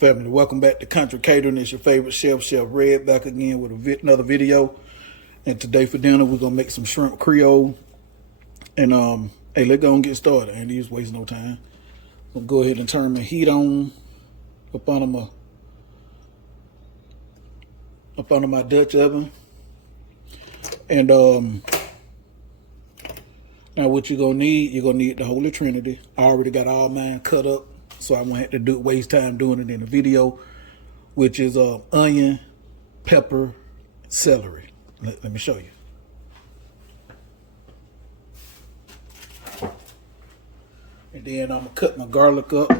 Family, welcome back to Country Catering. It's your favorite chef, Chef Red, back again with another video. And today for dinner, we're gonna make some shrimp Creole. And hey, let's go and get started. I ain't just waste no time. I'm gonna go ahead and turn my heat on up under my Dutch oven. And now what you're gonna need the Holy Trinity. I already got all mine cut up, so I won't have to waste time doing it in the video, which is onion, pepper, celery. Let me show you. And then I'm gonna cut my garlic up.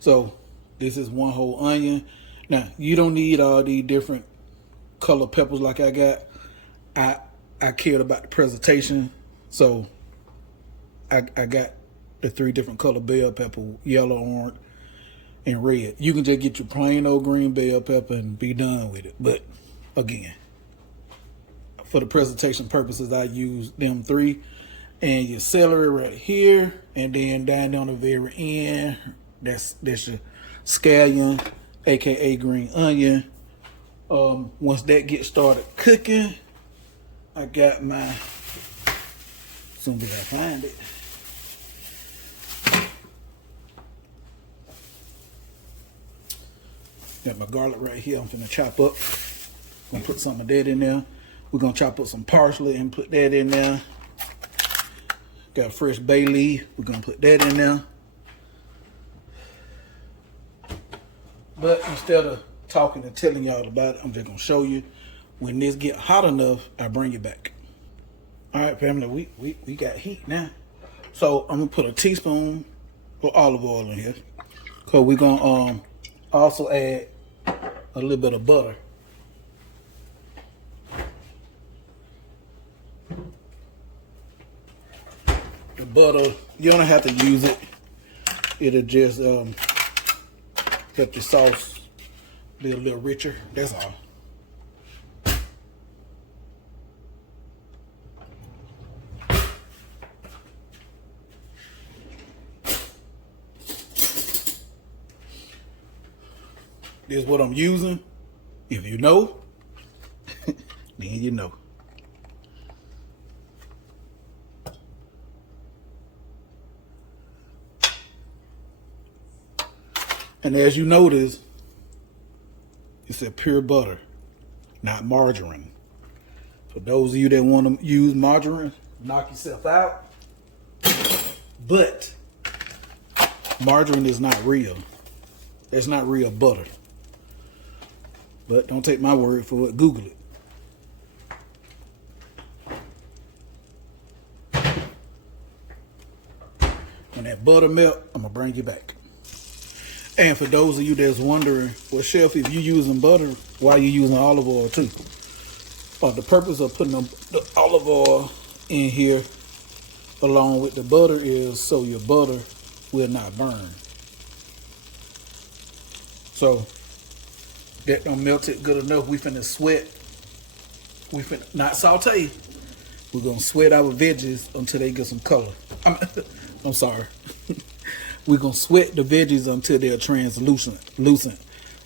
So this is one whole onion. Now you don't need all these different color peppers like I got. I cared about the presentation, so I got the 3 different color bell pepper: yellow, orange, and red. You can just get your plain old green bell pepper and be done with it. But again, for the presentation purposes, I use them 3. And your celery right here, and then down on the very end, that's your scallion, aka green onion. Once that gets started cooking, I got my, as soon as I find it, got my garlic right here. I'm gonna chop up. Gonna put some of that in there. We're gonna chop up some parsley and put that in there. Got fresh bay leaf. We're gonna put that in there. But instead of talking and telling y'all about it, I'm just gonna show you. When this get hot enough, I bring it back. All right, family, we got heat now. So I'm gonna put a teaspoon of olive oil in here, cause we're gonna also add a little bit of butter. The butter, you don't have to use it. It'll just help your sauce be a little richer. That's all. This is what I'm using. If you know, then you know. And as you notice, it's a pure butter, not margarine. For those of you that want to use margarine, knock yourself out. But margarine is not real. It's not real butter. But don't take my word for it. Google it. When that butter melt, I'm going to bring you back. And for those of you that's wondering, well, Chef, if you're using butter, why are you using olive oil too? The purpose of putting the olive oil in here along with the butter is so your butter will not burn. So that don't melt it good enough. We finna sweat. We finna not saute. We're gonna sweat our veggies until they get some color. I'm sorry. We're gonna sweat the veggies until they're translucent.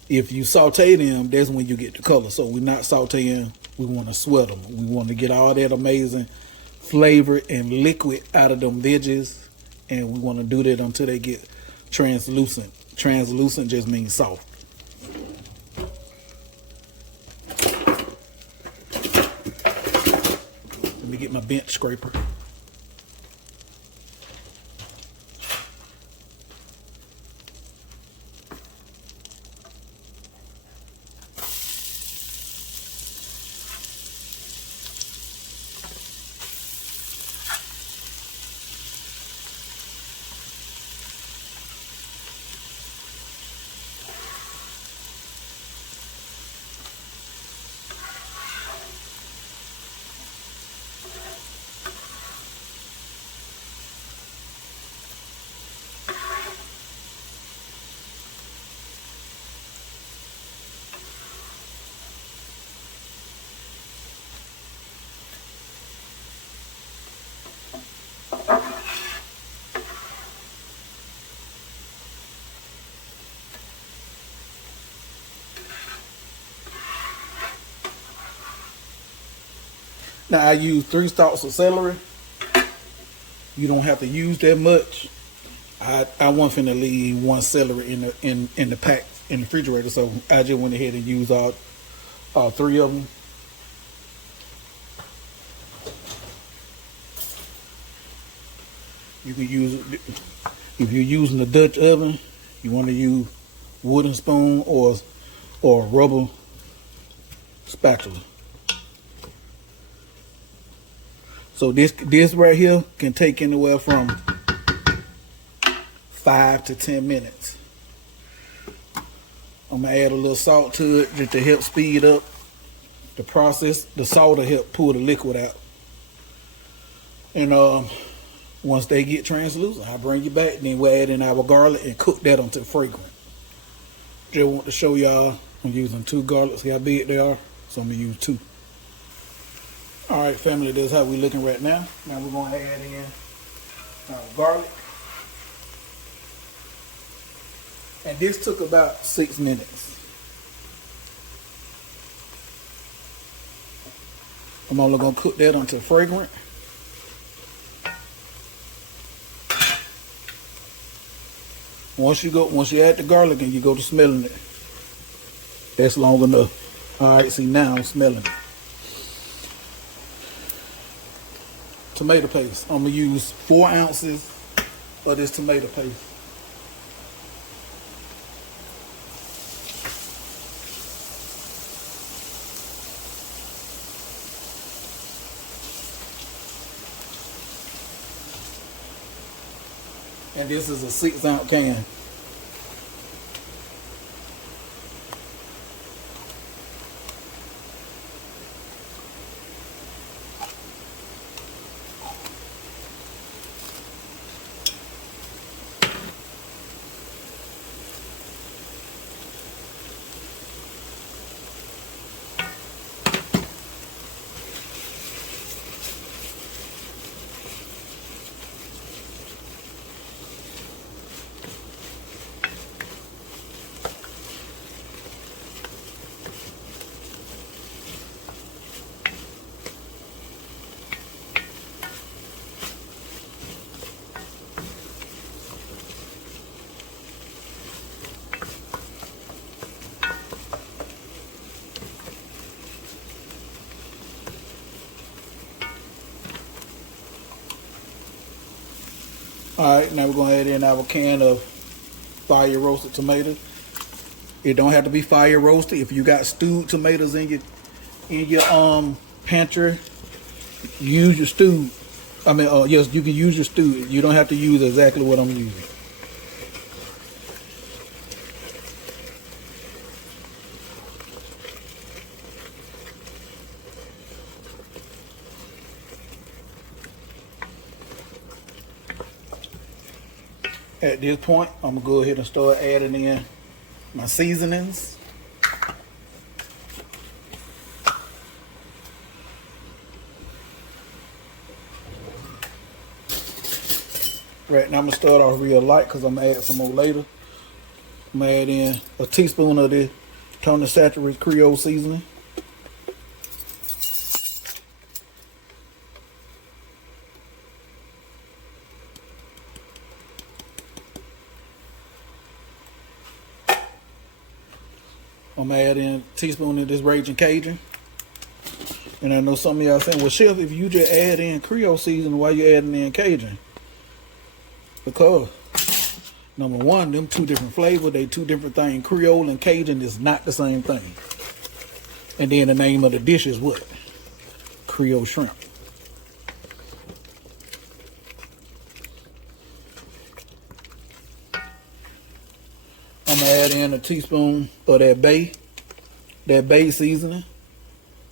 If you saute them, that's when you get the color. So we're not sauteing. We want to sweat them. We want to get all that amazing flavor and liquid out of them veggies, and we want to do that until they get translucent. Translucent just means soft. Let me get my bench scraper. Now I use 3 stalks of celery. You don't have to use that much. I wasn't finna leave 1 celery in the pack in the refrigerator, so I just went ahead and used all 3 of them. You can use, if you're using the Dutch oven, you want to use wooden spoon or a rubber spatula. So this right here can take anywhere from 5 to 10 minutes. I'm gonna add a little salt to it just to help speed up the process. The salt will help pull the liquid out. And once they get translucent, I'll bring you back. Then we'll add in our garlic and cook that until fragrant. Just want to show y'all I'm using 2 garlics. See how big they are? So I'm gonna use 2. All right, family, this is how we're looking right now. Now we're gonna add in our garlic. And this took about 6 minutes. I'm only gonna cook that until fragrant. Once you add the garlic and you go to smelling it, that's long enough. All right, see now I'm smelling it. Tomato paste. I'm gonna use 4 ounces of this tomato paste. And this is a 6-ounce can. All right, now we're gonna add in our can of fire roasted tomatoes. It don't have to be fire roasted. If you got stewed tomatoes in your pantry, use your stewed. I mean, yes, you can use your stewed. You don't have to use exactly what I'm using. At this point, I'm gonna go ahead and start adding in my seasonings. Right now, I'm gonna start off real light because I'm gonna add some more later. I'm gonna add in a teaspoon of this Tony saturated Creole seasoning. I'm gonna add in a teaspoon of this Raging Cajun. And I know some of y'all saying, well, Chef, if you just add in Creole seasoning, why you adding in Cajun? Because, number one, them 2 different flavors, they 2 different things. Creole and Cajun is not the same thing. And then the name of the dish is what? Creole shrimp. I'm gonna add in a teaspoon of that bay seasoning.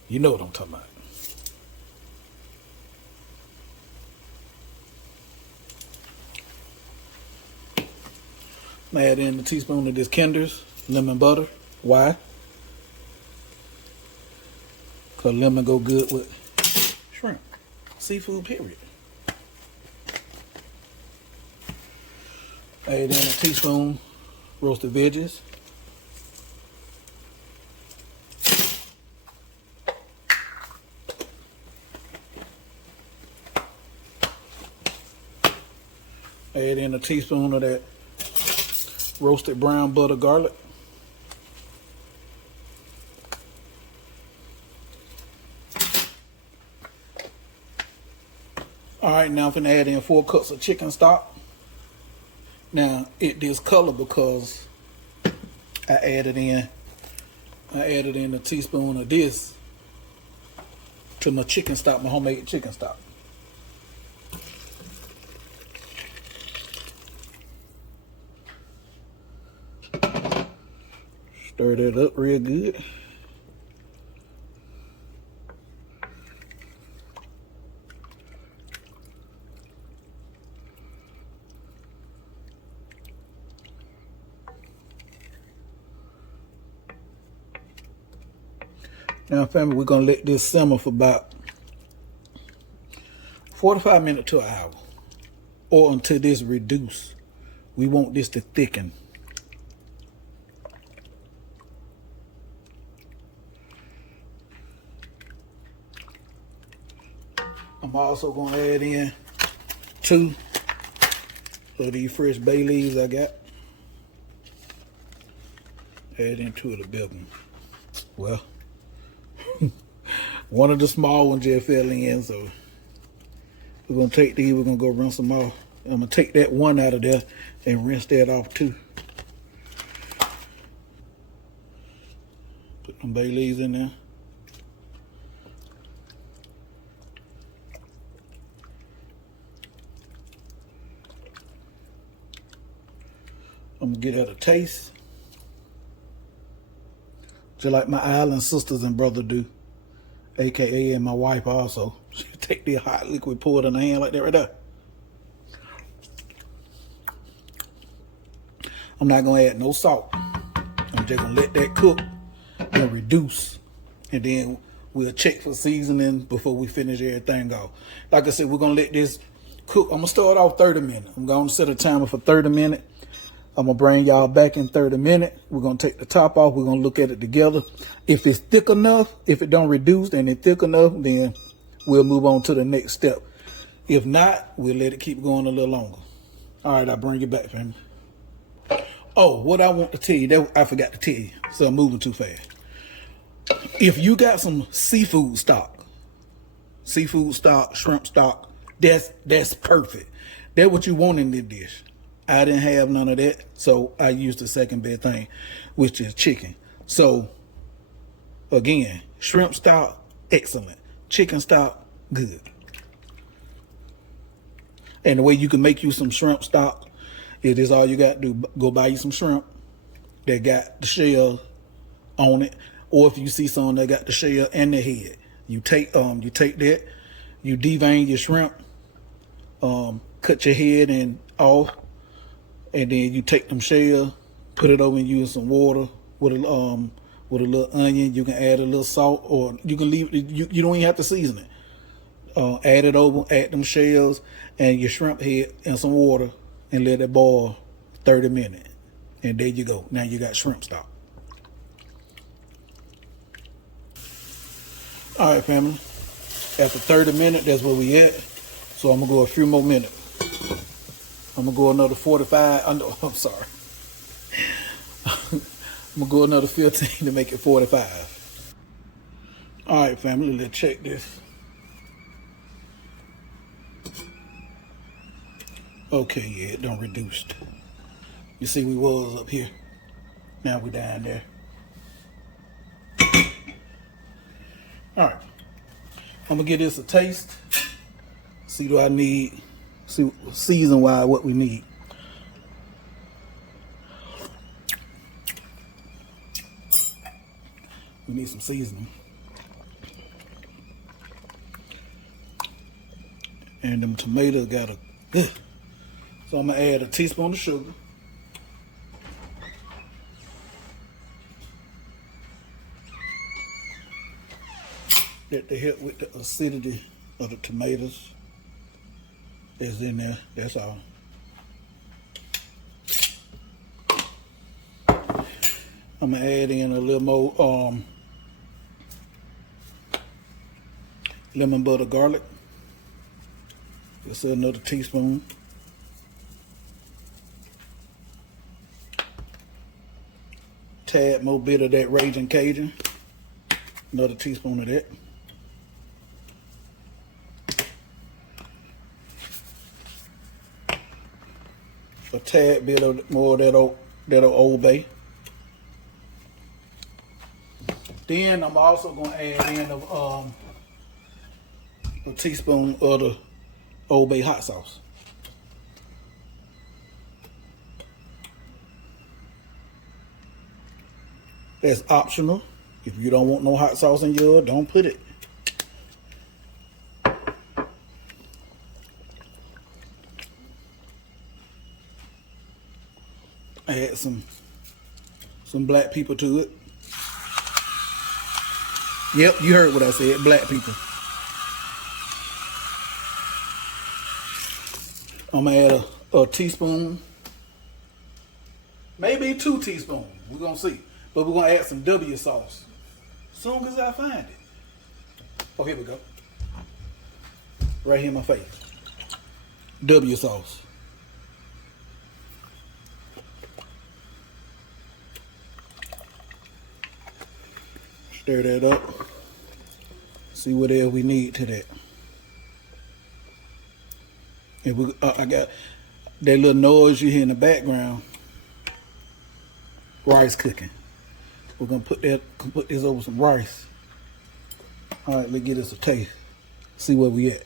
You know what I'm talking about. I'm gonna add in a teaspoon of this Kinder's lemon butter. Why? Because lemon go good with shrimp. Seafood, period. Add in a teaspoon roasted veggies. Add in a teaspoon of that roasted brown butter garlic. All right, now I'm gonna add in 4 cups of chicken stock. Now it this color because I added in a teaspoon of this to my chicken stock, my homemade chicken stock. Stir that up real good. Now, family, we're gonna let this simmer for about 45 minutes to an hour, or until this reduce. We want this to thicken. I'm also gonna add in 2 of these fresh bay leaves I got. Add in 2 of the big ones. Well, one of the small ones just fell in, so we're gonna take these, we're gonna go rinse them off. I'm gonna take that one out of there and rinse that off too. Put some bay leaves in there. I'm gonna get her a taste, just like my island sisters and brother do, aka and my wife also. She take the hot liquid, pour it in her hand like that right there. I'm not gonna add no salt. I'm just gonna let that cook and reduce, and then we'll check for seasoning before we finish everything off. Like I said, we're gonna let this cook. I'm gonna start off 30 minutes. I'm gonna set a timer for 30 minutes. I'm gonna bring y'all back in 30 minutes. We're gonna take the top off. We're gonna look at it together. If it's thick enough, if it don't reduce and it's thick enough, then we'll move on to the next step. If not, we'll let it keep going a little longer. All right, I'll bring it back, family. Oh, what I want to tell you, that I forgot to tell you, so I'm moving too fast. If you got some seafood stock, shrimp stock, that's perfect. That's what you want in this dish. I didn't have none of that, so I used the second best thing, which is chicken. So, again, shrimp stock, excellent. Chicken stock, good. And the way you can make you some shrimp stock, it is all you got to do. Go buy you some shrimp that got the shell on it, or if you see some that got the shell and the head, you take that, you devein your shrimp, cut your head and off. And then you take them shells, put it over and use some water with a little onion. You can add a little salt, or you can leave it. You don't even have to season it. Add it over, add them shells and your shrimp head and some water, and let it boil 30 minutes. And there you go. Now you got shrimp stock. All right, family. After 30 minutes, that's where we at. So I'm gonna go a few more minutes. I'm gonna go another 45. I'm sorry. I'm gonna go another 15 to make it 45. All right, family, let's check this. Okay, yeah, it done reduced. You see, we was up here. Now we down there. All right, I'm gonna give this a taste. See, do I need? See, season wise, what we need. We need some seasoning. And them tomatoes got a. So I'm gonna add a teaspoon of sugar. That to help with the acidity of the tomatoes. Is in there, that's all. I'm gonna add in a little more lemon butter garlic. Just another teaspoon. tad more bit of that Raging Cajun. Another teaspoon of that. A tad bit of more of that Old Bay. Then I'm also gonna add in a teaspoon of the Old Bay hot sauce. That's optional. If you don't want no hot sauce in yours, don't put it. Add some black pepper to it. Yep, you heard what I said, black pepper. I'm gonna add a teaspoon, maybe 2 teaspoons. We're gonna see. But we're gonna add some W sauce. Soon as I find it. Oh, here we go. Right here in my face. W sauce. Stir that up. See what else we need to that. And I got that little noise you hear in the background. Rice cooking. We're gonna put this over some rice. All right, let's get us a taste. See where we at.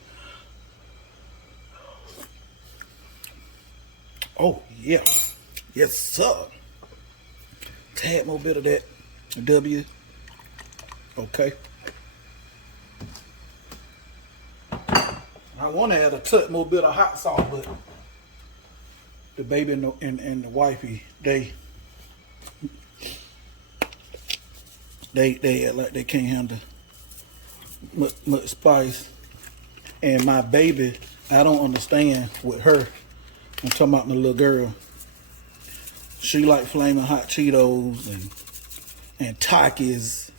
Oh yeah, yes sir. Tad more bit of that W. Okay. I want to add a touch more bit of hot sauce, but the baby and the wifey, they act like they can't handle much spice. And my baby, I don't understand with her. I'm talking about my little girl. She like flaming hot Cheetos and Takis.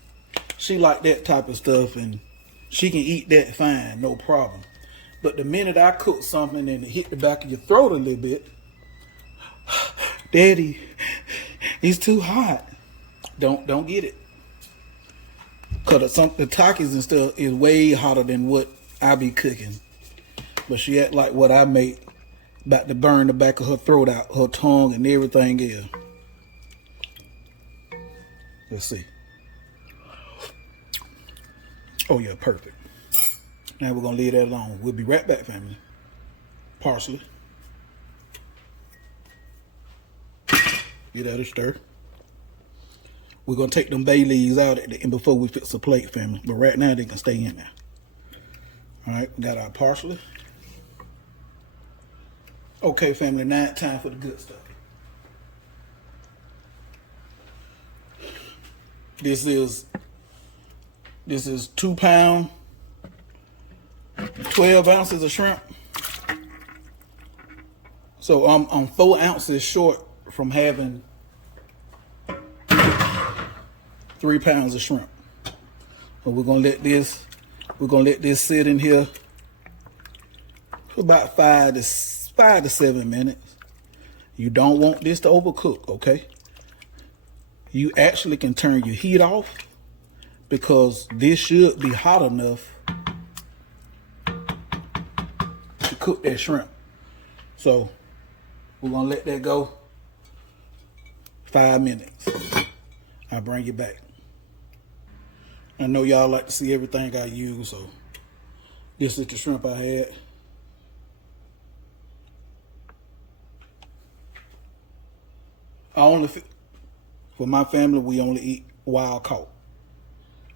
She like that type of stuff, and she can eat that fine, no problem. But the minute I cook something and it hit the back of your throat a little bit, Daddy, it's too hot. Don't get it. Cause the Takis and stuff is way hotter than what I be cooking. But she act like what I make about to burn the back of her throat out, her tongue and everything else. Let's see. Oh yeah, perfect. Now we're gonna leave that alone. We'll be right back, family. Parsley. Get that a stir. We're gonna take them bay leaves out at the end before we fix the plate, family. But right now they can stay in there. All right, we got our parsley. Okay, family, now it's time for the good stuff. This is 2 pounds, 12 ounces of shrimp. So I'm 4 ounces short from having 3 pounds of shrimp. So we're gonna let this sit in here for about 5 to 7 minutes. You don't want this to overcook, okay? You actually can turn your heat off because this should be hot enough to cook that shrimp. So we're gonna let that go 5 minutes. I'll bring you back. I know y'all like to see everything I use, so this is the shrimp I had. For my family, we only eat wild caught.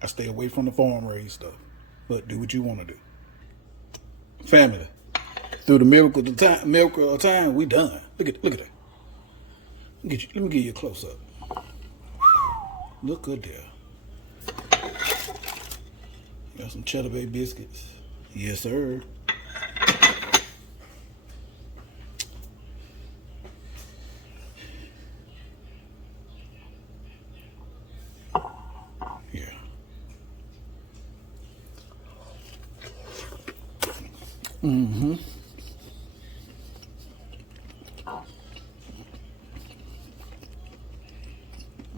I stay away from the farm raised stuff, but do what you want to do. Family, through the miracle of time, we done. Look at that. Let me give you a close up. Look good there. Got some Cheddar Bay biscuits. Yes, sir. Yeah. Mm-hmm.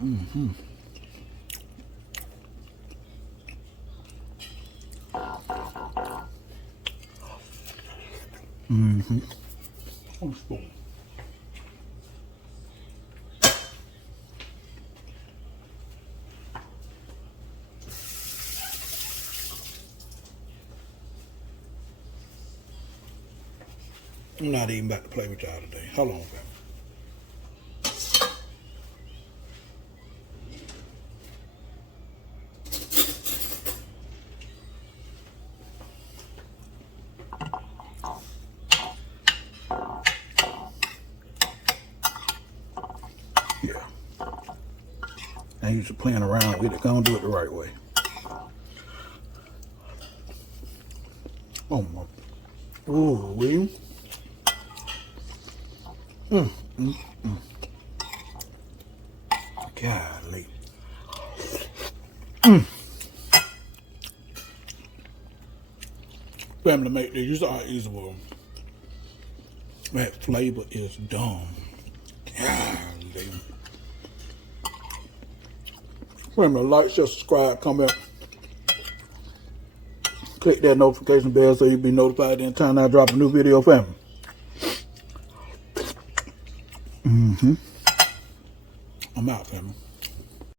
Mm-hmm. Mm-hmm. One spoon. I'm not even about to play with y'all today. Hold on, fam. Yeah. I used to playing around with it. Gonna do it the right way. Oh my. Ooh, we. Golly. Family make this. You saw how easy it was. That flavor is dumb. Golly. Remember, like, share, subscribe, comment. Click that notification bell so you'll be notified anytime I drop a new video, family. I'm out, family.